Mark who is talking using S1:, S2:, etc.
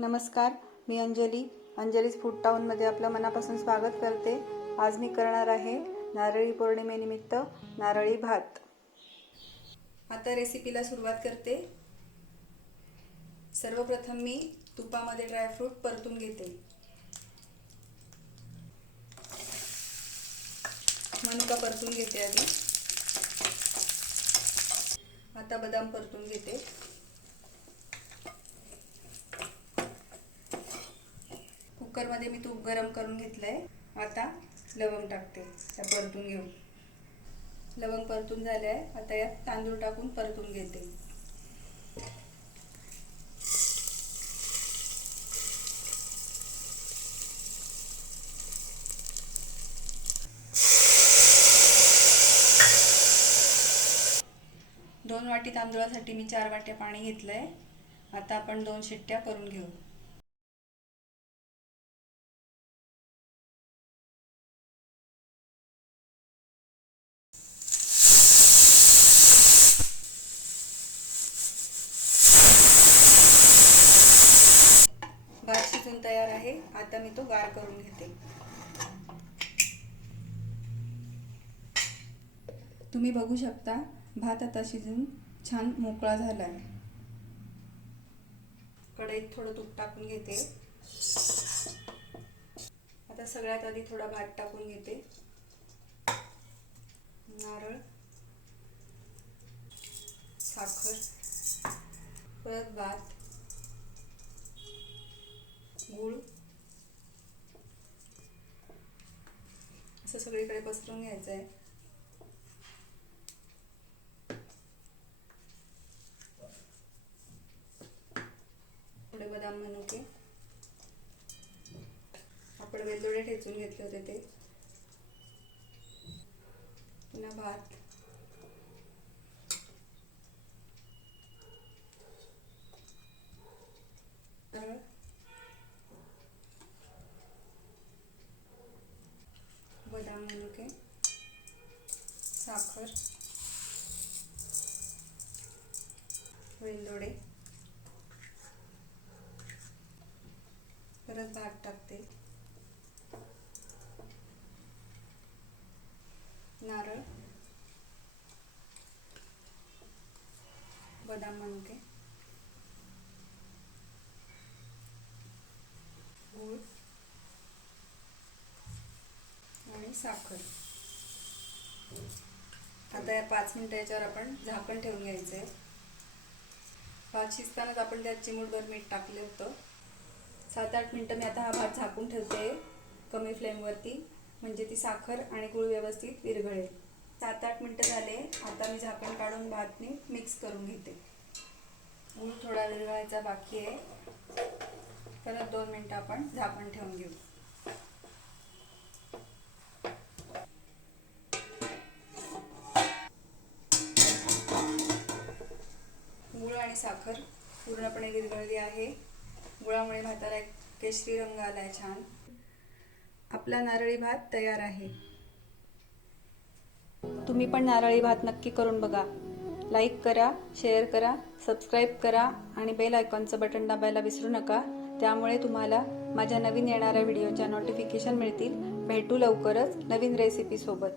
S1: नमस्कार मी अंजली. अंजलीज फूड टाऊनमध्ये आपलं मनापासून स्वागत करते. आज मी करणार आहे नारळी पौर्णिमेनिमित्त नारळी भात. आता रेसिपीला सुरुवात करते. सर्वप्रथम मी तुपामध्ये ड्रायफ्रूट परतून घेते. मनुका परतून घेते आधी. आता बदाम परतून घेते. कुकरमध्ये मी तूप गरम करून घेतलं आहे आता लवंग टाकते. त्या परतून घेऊन लवंग परतून झालं आहे आता यात तांदूळ टाकून परतून घेते. दोन वाटी तांदूळासाठी मी चार वाट्या पाणी घेतलं आहे आता आपण दोन शिट्ट्या करून घेऊ भात शिजून तयार आहे. आता मी तो गार करून घेते. तुम्ही बघू शकता भात आता शिजून छान मोकळा झाला आहे कढईत थोडं तूप टाकून घेते. आता सगळ्यात आधी थोडा भात टाकून घेते. नारळ साखर परत भात. असं सगळीकडे पसरून घ्यायचं आहे थोडे बदाम मनुके आपण वेलदोडे ठेचून घेतले होते ते. पुन्हा भात नारळ मनुके साखर वेलदोडे परत भात टाकते नारळ बदाम मनुके गूळ आणि साखर आता या पाच मिनिटं याच्यावर आपण झाकण ठेवून घ्यायचं आहे भात शिजतानाच आपण त्यात चिमूटभर मीठ टाकलं होतं. सात आठ मिनटं मी आता हा भात झाकून ठेवते कमी फ्लेमवरती म्हणजे ती साखर आणि गूळ व्यवस्थित विरघळेल. सात आठ मिनटं झाले आता मी झाकण काढून भात मी मिक्स करून घेते. गुळ थोडा विरघळायचा बाकी आहे. परत दोन मिनटं आपण झाकण ठेवून घेऊ. आणि साखर पूर्णपणे विरघळली आहे. गुळामुळे भाताला एक केशरी रंग आला आहे छान. आपला नारळी भात तयार आहे. तुम्ही पण नारळी भात नक्की करून बघा. लाईक करा शेअर करा सबस्क्राईब करा आणि बेल आयकॉनचं बटन दाबायला विसरू नका. त्यामुळे तुम्हाला माझ्या नवीन येणाऱ्या व्हिडिओच्या नोटिफिकेशन मिळतील. भेटू लवकरच नवीन रेसिपीसोबत